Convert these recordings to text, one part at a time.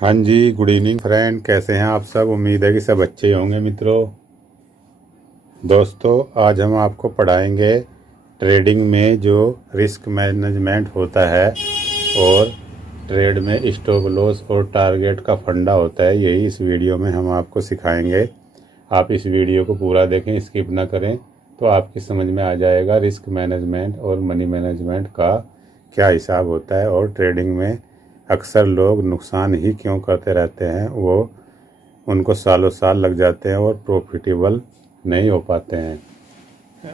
हाँ जी, good evening friend. कैसे हैं आप सब? उम्मीद है कि सब अच्छे होंगे मित्रों। दोस्तों, आज हम आपको पढ़ाएंगे ट्रेडिंग में जो रिस्क मैनेजमेंट होता है और ट्रेड में स्टॉप लॉस और टारगेट का फंडा होता है। यही इस वीडियो में हम आपको सिखाएंगे। आप इस वीडियो को पूरा देखें, स्किप ना करें, तो आपकी समझ में आ जाएगा रिस्क मैनेजमेंट और मनी मैनेजमेंट का क्या हिसाब होता है और ट्रेडिंग में अक्सर लोग नुकसान ही क्यों करते रहते हैं, वो उनको सालों साल लग जाते हैं और प्रॉफिटेबल नहीं हो पाते हैं।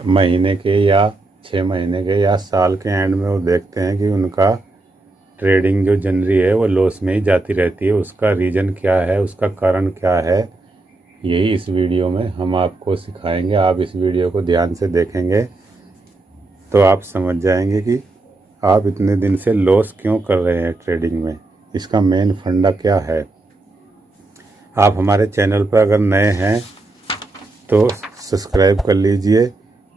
महीने के या 6 महीने के या साल के एंड में वो देखते हैं कि उनका ट्रेडिंग जो जनरी है वो लॉस में ही जाती रहती है। उसका रीज़न क्या है, उसका कारण क्या है, यही इस वीडियो में हम आपको सिखाएंगे। आप इस वीडियो को ध्यान से देखेंगे तो आप समझ जाएंगे कि आप इतने दिन से लॉस क्यों कर रहे हैं ट्रेडिंग में, इसका मेन फंडा क्या है। आप हमारे चैनल पर अगर नए हैं तो सब्सक्राइब कर लीजिए।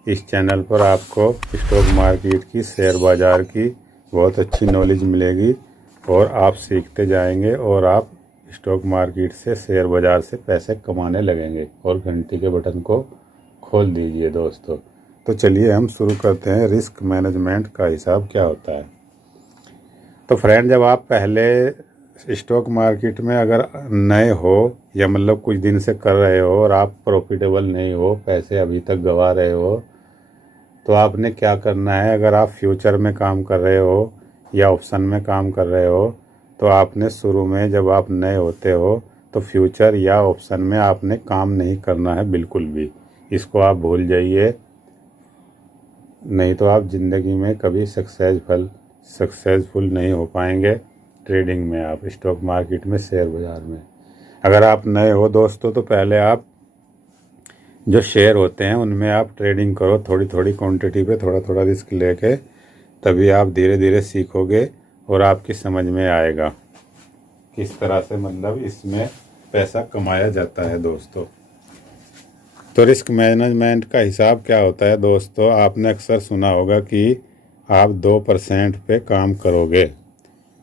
इस चैनल पर आपको स्टॉक मार्केट की, शेयर बाज़ार की बहुत अच्छी नॉलेज मिलेगी और आप सीखते जाएंगे और आप स्टॉक मार्केट से, शेयर बाज़ार से पैसे कमाने लगेंगे। और घंटी के बटन को खोल दीजिए दोस्तों। तो चलिए हम शुरू करते हैं। रिस्क मैनेजमेंट का हिसाब क्या होता है। तो फ्रेंड, जब आप पहले स्टॉक मार्केट में अगर नए हो या मतलब कुछ दिन से कर रहे हो और आप प्रॉफिटेबल नहीं हो, पैसे अभी तक गंवा रहे हो, तो आपने क्या करना है। अगर आप फ्यूचर में काम कर रहे हो या ऑप्शन में काम कर रहे हो, तो आपने शुरू में जब आप नए होते हो तो फ्यूचर या ऑप्शन में आपने काम नहीं करना है बिल्कुल भी। इसको आप भूल जाइए, नहीं तो आप ज़िंदगी में कभी सक्सेसफुल नहीं हो पाएंगे ट्रेडिंग में, आप स्टॉक मार्केट में, शेयर बाज़ार में। अगर आप नए हो दोस्तों, तो पहले आप जो शेयर होते हैं उनमें आप ट्रेडिंग करो, थोड़ी थोड़ी क्वांटिटी पे थोड़ा थोड़ा रिस्क लेके। तभी आप धीरे धीरे सीखोगे और आपकी समझ में आएगा किस तरह से मतलब इसमें पैसा कमाया जाता है दोस्तों। तो रिस्क मैनेजमेंट का हिसाब क्या होता है दोस्तों। आपने अक्सर सुना होगा कि आप 2% पे काम करोगे।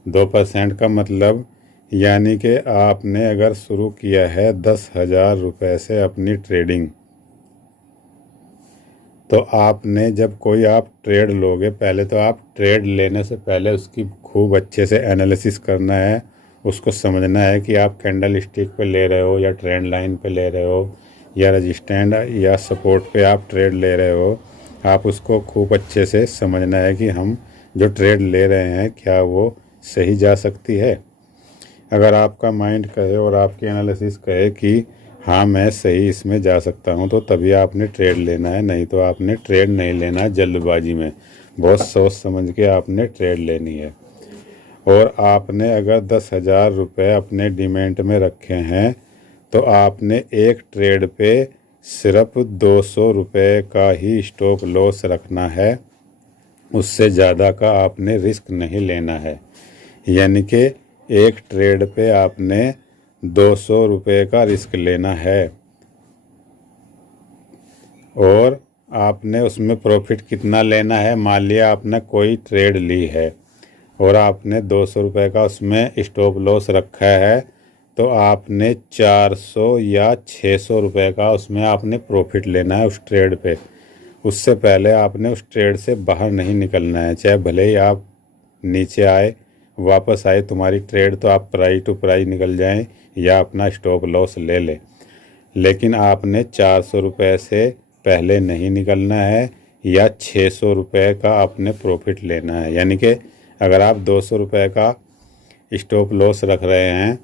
2% का मतलब यानी कि आपने अगर शुरू किया है 10,000 रुपये से अपनी ट्रेडिंग, तो आपने जब कोई आप ट्रेड लोगे, पहले तो आप ट्रेड लेने से पहले उसकी खूब अच्छे से एनालिसिस करना है। उसको समझना है कि आप कैंडल स्टिक पे ले रहे हो या ट्रेंड लाइन पे ले रहे हो या रजिस्टेंट या सपोर्ट पे आप ट्रेड ले रहे हो। आप उसको खूब अच्छे से समझना है कि हम जो ट्रेड ले रहे हैं क्या वो सही जा सकती है। अगर आपका माइंड कहे और आपकी एनालिसिस कहे कि हाँ मैं सही इसमें जा सकता हूँ, तो तभी आपने ट्रेड लेना है। नहीं तो आपने ट्रेड नहीं लेना है जल्दबाजी में, बहुत सोच समझ के आपने ट्रेड लेनी है। और आपने अगर 10,000 रुपये अपने डिमेंट में रखे हैं, तो आपने एक ट्रेड पे सिर्फ 200 रुपये का ही स्टॉप लॉस रखना है। उससे ज़्यादा का आपने रिस्क नहीं लेना है। यानी कि एक ट्रेड पे आपने 200 रुपये का रिस्क लेना है और आपने उसमें प्रॉफिट कितना लेना है। मान लिया आपने कोई ट्रेड ली है और आपने 200 रुपये का उसमें स्टॉप लॉस रखा है, तो आपने 400 या 600 रुपये का उसमें आपने प्रॉफिट लेना है उस ट्रेड पे। उससे पहले आपने उस ट्रेड से बाहर नहीं निकलना है। चाहे भले ही आप नीचे आए, वापस आए तुम्हारी ट्रेड, तो आप प्राइस टू प्राइस निकल जाएं या अपना स्टॉप लॉस ले लें, लेकिन आपने 400 रुपये से पहले नहीं निकलना है या 600 रुपये का आपने प्रॉफिट लेना है। यानी कि अगर आप 200 रुपये का स्टॉप लॉस रख रहे हैं,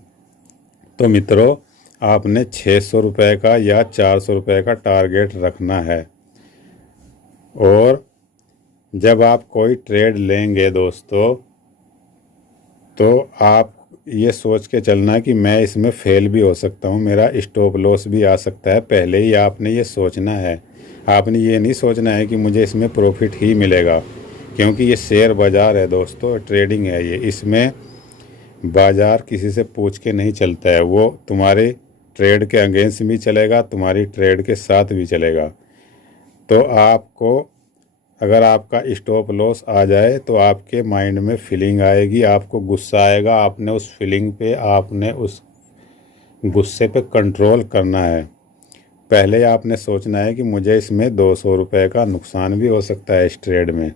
तो मित्रों आपने 600 रुपये का या 400 रुपये का टारगेट रखना है। और जब आप कोई ट्रेड लेंगे दोस्तों, तो आप ये सोच के चलना कि मैं इसमें फेल भी हो सकता हूँ, मेरा स्टॉप लॉस भी आ सकता है। पहले ही आपने ये सोचना है। आपने ये नहीं सोचना है कि मुझे इसमें प्रॉफिट ही मिलेगा, क्योंकि ये शेयर बाज़ार है दोस्तों, ट्रेडिंग है ये। इसमें बाज़ार किसी से पूछ के नहीं चलता है, वो तुम्हारे ट्रेड के अगेंस्ट भी चलेगा, तुम्हारी ट्रेड के साथ भी चलेगा। तो आपको अगर आपका स्टॉप लॉस आ जाए तो आपके माइंड में फीलिंग आएगी, आपको गुस्सा आएगा। आपने उस फीलिंग पे, आपने उस गुस्से पे कंट्रोल करना है। पहले आपने सोचना है कि मुझे इसमें 200 रुपये का नुकसान भी हो सकता है इस ट्रेड में।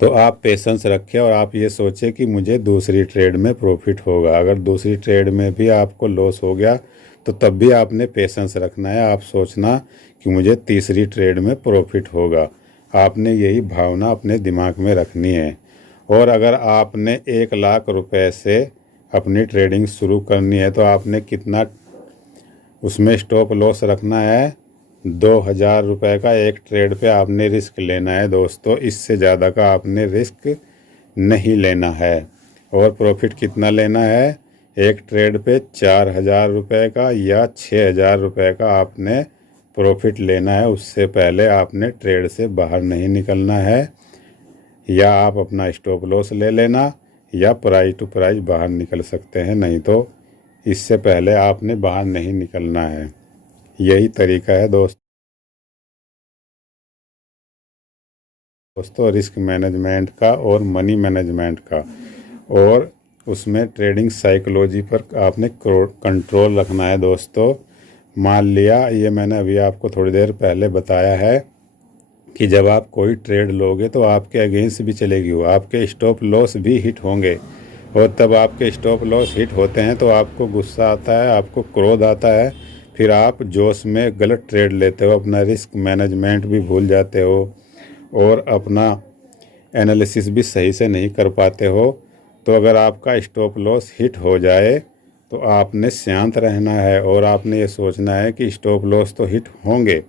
तो आप पेशेंस रखें और आप ये सोचें कि मुझे दूसरी ट्रेड में प्रॉफिट होगा। अगर दूसरी ट्रेड में भी आपको लॉस हो गया तो तब भी आपने पेशेंस रखना है। आप सोचना कि मुझे तीसरी ट्रेड में प्रॉफिट होगा। आपने यही भावना अपने दिमाग में रखनी है। और अगर आपने 1 लाख रुपए से अपनी ट्रेडिंग शुरू करनी है तो आपने कितना उसमें स्टॉप लॉस रखना है? 2000 रुपये का एक ट्रेड पे आपने रिस्क लेना है दोस्तों। इससे ज़्यादा का आपने रिस्क नहीं लेना है। और प्रॉफिट कितना लेना है? एक ट्रेड पे 4000 रुपये का या 6000 रुपये का आपने प्रॉफिट लेना है। उससे पहले आपने ट्रेड से बाहर नहीं निकलना है। या आप अपना स्टॉप लॉस ले लेना या प्राइस टू प्राइस बाहर निकल सकते हैं, नहीं तो इससे पहले आपने बाहर नहीं निकलना है। यही तरीका है दोस्तों रिस्क मैनेजमेंट का और मनी मैनेजमेंट का। और उसमें ट्रेडिंग साइकोलॉजी पर आपने कंट्रोल रखना है दोस्तों। मान लिया, ये मैंने अभी आपको थोड़ी देर पहले बताया है कि जब आप कोई ट्रेड लोगे तो आपके अगेंस्ट भी चलेगी वो, आपके स्टॉप लॉस भी हिट होंगे। और तब आपके स्टॉप लॉस हिट होते हैं तो आपको गुस्सा आता है, आपको क्रोध आता है, फिर आप जोश में गलत ट्रेड लेते हो, अपना रिस्क मैनेजमेंट भी भूल जाते हो और अपना एनालिसिस भी सही से नहीं कर पाते हो। तो अगर आपका स्टॉप लॉस हिट हो जाए तो आपने शांत रहना है और आपने ये सोचना है कि स्टॉप लॉस तो हिट होंगे।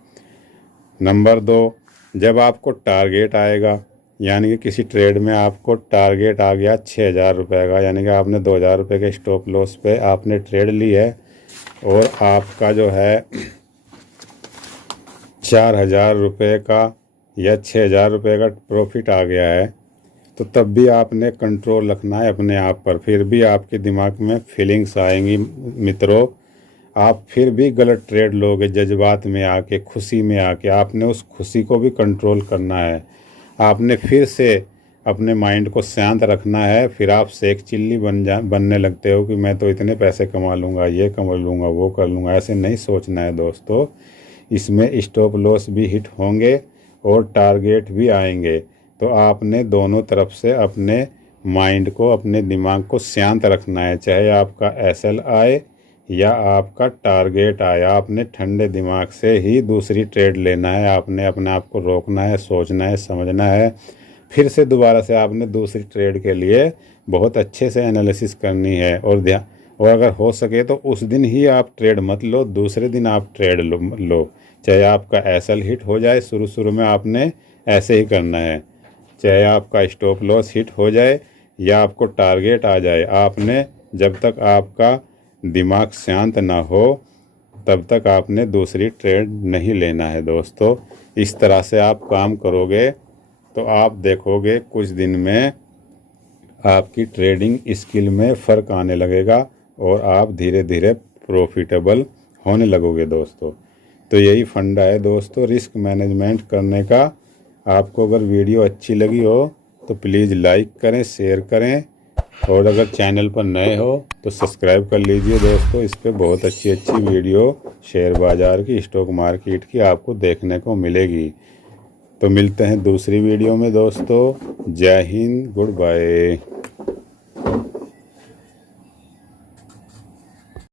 नंबर 2, जब आपको टारगेट आएगा, यानी कि किसी ट्रेड में आपको टारगेट आ गया 6000 रुपये का, यानी कि आपने 2000 रुपये के स्टॉप लॉस पे आपने ट्रेड ली है और आपका जो है 4000 रुपये का या 6000 रुपये का प्रॉफिट आ गया है, तो तब भी आपने कंट्रोल रखना है अपने आप पर। फिर भी आपके दिमाग में फीलिंग्स आएंगी मित्रों, आप फिर भी गलत ट्रेड लोगे जज्बात में आके, खुशी में आके। आपने उस खुशी को भी कंट्रोल करना है। आपने फिर से अपने माइंड को शांत रखना है। फिर आप शेख चिल्ली बनने लगते हो कि मैं तो इतने पैसे कमा लूँगा, ये कमा लूँगा, वो कर लूँगा। ऐसे नहीं सोचना है दोस्तों। इसमें स्टॉप लॉस भी हिट होंगे और टारगेट भी आएंगे। तो आपने दोनों तरफ से अपने माइंड को, अपने दिमाग को शांत रखना है। चाहे आपका एसएल आए या आपका टारगेट आया, आपने ठंडे दिमाग से ही दूसरी ट्रेड लेना है। आपने अपने आप को रोकना है, सोचना है, समझना है। फिर से दोबारा से आपने दूसरी ट्रेड के लिए बहुत अच्छे से एनालिसिस करनी है। और अगर हो सके तो उस दिन ही आप ट्रेड मत लो, दूसरे दिन आप ट्रेड लो। चाहे आपका एसएल हिट हो जाए, शुरू में आपने ऐसे ही करना है। चाहे आपका स्टॉप लॉस हिट हो जाए या आपको टारगेट आ जाए, आपने जब तक आपका दिमाग शांत ना हो तब तक आपने दूसरी ट्रेड नहीं लेना है दोस्तों। इस तरह से आप काम करोगे तो आप देखोगे कुछ दिन में आपकी ट्रेडिंग स्किल में फ़र्क आने लगेगा और आप धीरे धीरे प्रॉफिटेबल होने लगोगे दोस्तों। तो यही फंडा है दोस्तों रिस्क मैनेजमेंट करने का। आपको अगर वीडियो अच्छी लगी हो तो प्लीज़ लाइक करें, शेयर करें और अगर चैनल पर नए हो तो सब्सक्राइब कर लीजिए दोस्तों। इस पर बहुत अच्छी वीडियो शेयर बाज़ार की, स्टॉक मार्केट की आपको देखने को मिलेगी। तो मिलते हैं दूसरी वीडियो में दोस्तों। जय हिंद, गुड बाय।